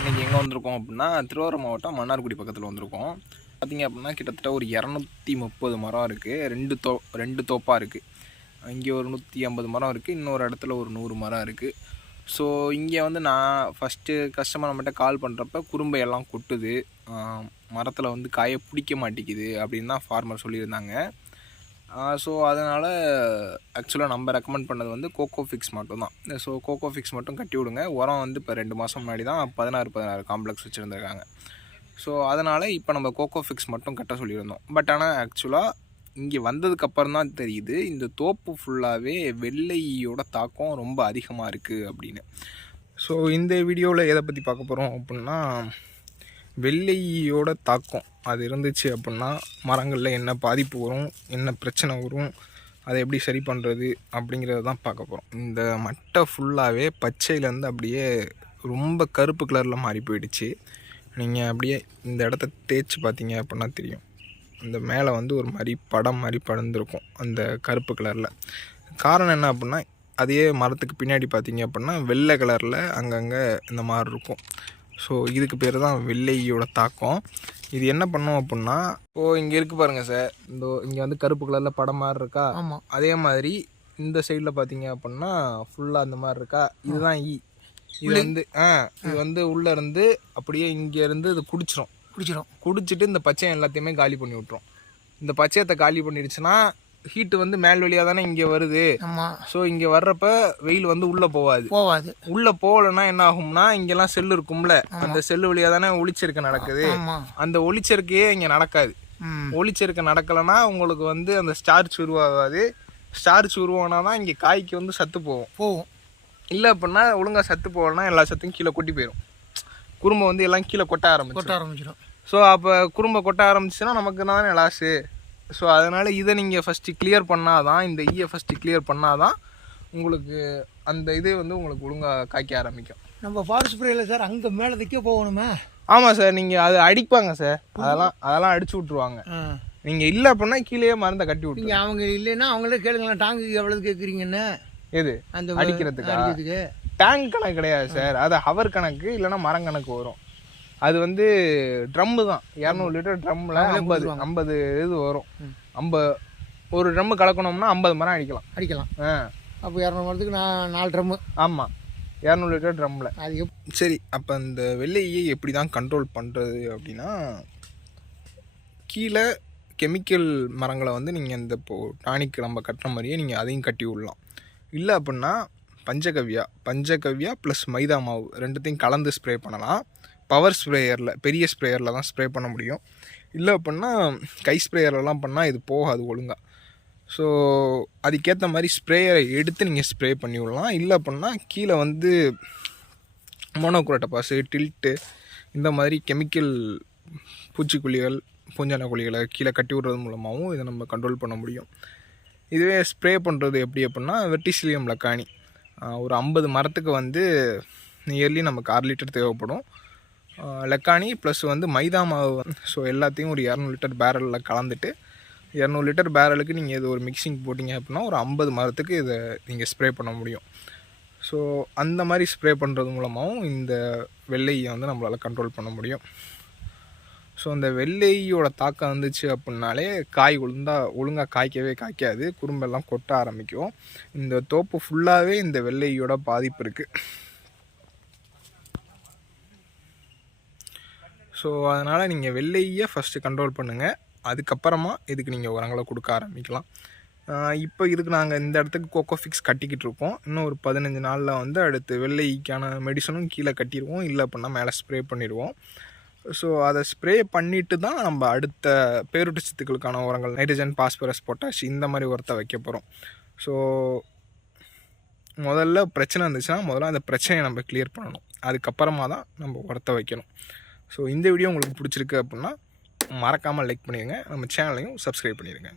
இன்றைக்கி எங்கே வந்திருக்கோம் அப்படின்னா திருவாரூர் மாவட்டம் மன்னார்குடி பக்கத்தில் வந்திருக்கோம். பார்த்திங்க அப்படின்னா கிட்டத்தட்ட ஒரு இரநூத்தி முப்பது மரம் இருக்குது ரெண்டு தோ ரெண்டு தோப்பாக இருக்குது இங்கே ஒரு நூற்றி ஐம்பது மரம் இருக்குது இன்னொரு இடத்துல ஒரு நூறு மரம் இருக்குது ஸோ இங்கே வந்து நான் ஃபஸ்ட்டு கஸ்டமர் நம்மகிட்ட கால் பண்ணுறப்ப குறும்பை எல்லாம் கொட்டுது. மரத்தில் வந்து காயை பிடிக்க மாட்டேங்குது அப்படின்னு தான் ஃபார்மர் சொல்லியிருந்தாங்க. ஸோ அதனால் ஆக்சுவலாக நம்ம ரெக்கமெண்ட் பண்ணது வந்து கோகோ ஃபிக்ஸ் மட்டும் தான் ஸோ கோகோ ஃபிக்ஸ் மட்டும் கட்டி விடுங்க. உரம் வந்து இப்போ ரெண்டு மாதம் முன்னாடி தான் பதினாறு பதினாறு காம்ப்ளெக்ஸ் வச்சுருந்துருக்காங்க. ஸோ அதனால் இப்போ நம்ம கோகோ ஃபிக்ஸ் மட்டும் கட்ட சொல்லியிருந்தோம். பட் ஆனால் ஆக்சுவலாக இங்கே வந்ததுக்கப்புறம் தான் தெரியுது இந்த தோப்பு ஃபுல்லாகவே வெள்ளையோட தாக்கம் ரொம்ப அதிகமாக இருக்குது அப்படின்னு. ஸோ இந்த வீடியோவில் எதை பற்றி பார்க்க போகிறோம் அப்படின்னா வெள்ளையோட தாக்கம். அது இருந்துச்சு அப்படின்னா மரங்களில் என்ன பாதிப்பு வரும் என்ன பிரச்சனை வரும் அதை எப்படி சரி பண்ணுறது அப்படிங்கிறத தான் பார்க்க போகிறோம் இந்த மட்டை ஃபுல்லாகவே பச்சையிலேருந்து அப்படியே ரொம்ப கருப்பு கலரில் மாறி போயிடுச்சு. நீங்கள் அப்படியே இந்த இடத்த தேய்ச்சி பார்த்தீங்க அப்படின்னா தெரியும். இந்த மேலே வந்து ஒரு மாதிரி படம் மாதிரி படர்ந்துருக்கும் அந்த கருப்பு கலரில் காரணம் என்ன அப்படின்னா அதே மரத்துக்கு பின்னாடி பார்த்தீங்க அப்படின்னா வெள்ளை கலரில் அங்கங்கே இந்த மாதிரி இருக்கும். ஸோ இதுக்கு பேர் தான் வெள்ளையோட தாக்கம். இது என்ன பண்ணும் அப்படின்னா இப்போ இங்கே இருக்கு பாருங்க சார் இந்த இங்கே வந்து கருப்பு கலரில் படம் மாதிரி இருக்கா? ஆமாம் அதே மாதிரி இந்த சைடில் பார்த்தீங்க அப்படின்னா ஃபுல்லாக அந்த மாதிரி இருக்கா? இதுதான் ஈ இது வந்து ஆ இது வந்து உள்ளே இருந்து அப்படியே இங்கே இருந்து இது குடிச்சிரும். குடிச்சிடும் குடிச்சிட்டு இந்த பச்சையம் எல்லாத்தையுமே காலி பண்ணி விட்ரும் இந்த பச்சையத்தை காலி பண்ணிடுச்சுன்னா ஹீட்டு வந்து மேல் வழியாக தானே இங்கே வருது. ஆமாம் ஸோ இங்கே வர்றப்ப வெயில் வந்து உள்ளே போகாது போகாது உள்ளே போகலன்னா என்ன ஆகும்னா இங்கெல்லாம் செல் இருக்கும்ல. அந்த செல்லு வழியாக தானே ஒளிச்செருக்க நடக்குது. அந்த ஒளிச்செருக்கையே இங்கே நடக்காது. ஒளிச்செருக்க நடக்கலைன்னா உங்களுக்கு வந்து அந்த ஸ்டார்ச் உருவாகாது. ஸ்டார்ச் உருவானா தான் இங்கே காய்க்கு வந்து சத்து போகும். போகும். இல்லை அப்படின்னா ஒழுங்கா சத்து போகலன்னா எல்லா சத்தையும் கீழே கொட்டி போயிடும் குறும்பை வந்து எல்லாம் கீழே கொட்ட ஆரம்பிச்சு கொட்ட ஆரம்பிச்சிடும் ஸோ அப்போ குறும்பை கொட்ட ஆரம்பிச்சுன்னா நமக்கு தானே லாஸு ஸோ அதனால் இதை நீங்கள் ஃபஸ்ட்டு கிளியர் பண்ணாதான் இந்த ஈயை ஃபஸ்ட்டு கிளியர் பண்ணாதான் உங்களுக்கு அந்த இது வந்து உங்களுக்கு ஒழுங்காக காய்க்க ஆரம்பிக்கும். நம்ம ஃபாரஸ்ட் ஸ்ப்ரேயில் சார் அங்கே மேலதுக்கே போகணுமே? ஆமாம் சார் நீங்கள் அது அடிப்பாங்க சார் அதெல்லாம் அதெல்லாம் அடிச்சு விட்ருவாங்க நீங்கள் இல்லை அப்படின்னா கீழேயே மருந்தை கட்டி நீங்கள் அவங்க இல்லைன்னா அவங்களே கேளுங்களேன் டாங்கு எவ்வளவு கேட்குறீங்கன்னு எது? அந்த? அடிக்கிறதுக்கு? டேங்க் கணக்கு கிடையாது சார் அது ஹவர் கணக்கு இல்லைன்னா மரம் கணக்கு வரும். அது வந்து ட்ரம்மு தான். இரநூறு லிட்டர் ட்ரம்மில் ஐம்பது ஐம்பது இது வரும். ஐம்பது ஒரு ட்ரம்மு கலக்கணும்னா ஐம்பது மரம் அடிக்கலாம். அடிக்கலாம். ஆ. அப்போ இரநூறு மரத்துக்கு நான் நாலு ட்ரம்மு. ஆமாம் இரநூறு லிட்டர் ட்ரம்மில் அது எப் சரி அப்போ இந்த வெள்ளையை எப்படி தான் கண்ட்ரோல் பண்ணுறது அப்படின்னா கீழே கெமிக்கல் மரங்களை வந்து நீங்கள் இந்த இப்போ டானிக் நம்ம கட்டுற மாதிரியே நீங்கள் அதையும் கட்டி விடலாம். இல்லை அப்படின்னா பஞ்சகவ்யா பஞ்சகவ்யா ப்ளஸ் மைதா மாவு ரெண்டுத்தையும் கலந்து ஸ்ப்ரே பண்ணலாம். பவர் ஸ்ப்ரேயரில் பெரிய ஸ்ப்ரேயரில் தான் ஸ்ப்ரே பண்ண முடியும். இல்லை அப்படின்னா கை ஸ்ப்ரேயர்லலாம் பண்ணால் இது போகாது ஒழுங்காக ஸோ அதுக்கேற்ற மாதிரி ஸ்ப்ரேயரை எடுத்து நீங்கள் ஸ்ப்ரே பண்ணி விடலாம். இல்லை அப்படின்னா கீழே வந்து மோனோக்ரோட்டபாஸு டில்ட்டு இந்த மாதிரி கெமிக்கல் பூச்சிக்கொல்லிகள் பூஞ்சான கொல்லிகளை கீழே கட்டி விடுறது மூலமாகவும் இதை நம்ம கண்ட்ரோல் பண்ண முடியும். இதுவே ஸ்ப்ரே பண்ணுறது எப்படி அப்படின்னா வெர்டிசிலியம் லக்கானி. ஒரு ஐம்பது மரத்துக்கு வந்து நியர்லி நமக்கு ஆறு லிட்டர் தேவைப்படும். லக்கானி ப்ளஸ் வந்து மைதா மாவு ஸோ எல்லாத்தையும் ஒரு இரநூறு லிட்டர் பேரலில் கலந்துட்டு இரநூறு லிட்டர் பேரலுக்கு நீங்கள் இது ஒரு மிக்சிங் போட்டிங்க அப்படின்னா ஒரு ஐம்பது மரத்துக்கு இதை நீங்கள் ஸ்ப்ரே பண்ண முடியும். ஸோ அந்த மாதிரி ஸ்ப்ரே பண்ணுறது மூலமாகவும் இந்த வெள்ளையை வந்து நம்மளால் கண்ட்ரோல் பண்ண முடியும். ஸோ அந்த வெள்ளையோட தாக்கம் வந்துச்சு அப்படின்னாலே காய் ஒழுங்கா ஒழுங்காக காய்க்கவே காய்க்காது. குறும்பெல்லாம் கொட்ட ஆரம்பிக்கும். இந்த தோப்பு ஃபுல்லாகவே இந்த வெள்ளையோட பாதிப்பு இருக்குது ஸோ அதனால் நீங்கள் வெள்ளையை ஃபஸ்ட்டு கண்ட்ரோல் பண்ணுங்கள் அதுக்கப்புறமா இதுக்கு நீங்கள் உரங்களை கொடுக்க ஆரம்பிக்கலாம். இப்போ இதுக்கு நாங்கள் இந்த இடத்துக்கு கோகோ ஃபிக்ஸ் கட்டிக்கிட்டு இருக்கோம். இன்னும் ஒரு பதினஞ்சு நாளில் வந்து அடுத்து வெள்ளைக்கான மெடிசனும் கீழே கட்டிடுவோம். இல்லை அப்படின்னா மேலே ஸ்ப்ரே பண்ணிடுவோம். ஸோ அதை ஸ்ப்ரே பண்ணிட்டு தான் நம்ம அடுத்த பேரூட்ட சித்துக்களுக்கான உரங்கள் நைட்ரஜன் பாஸ்பரஸ் பொட்டாஷ் இந்த மாதிரி உரத்தை வைக்க போகிறோம் ஸோ முதல்ல பிரச்சனை இருந்துச்சுன்னா முதல்ல அந்த பிரச்சனையை நம்ம கிளியர் பண்ணணும். அதுக்கப்புறமா தான் நம்ம உரத்தை வைக்கணும். ஸோ இந்த வீடியோ உங்களுக்கு பிடிச்சிருக்கு அப்படின்னா மறக்காமல் லைக் பண்ணிடுங்க. நம்ம சேனலையும் சப்ஸ்கிரைப் பண்ணிடுங்க.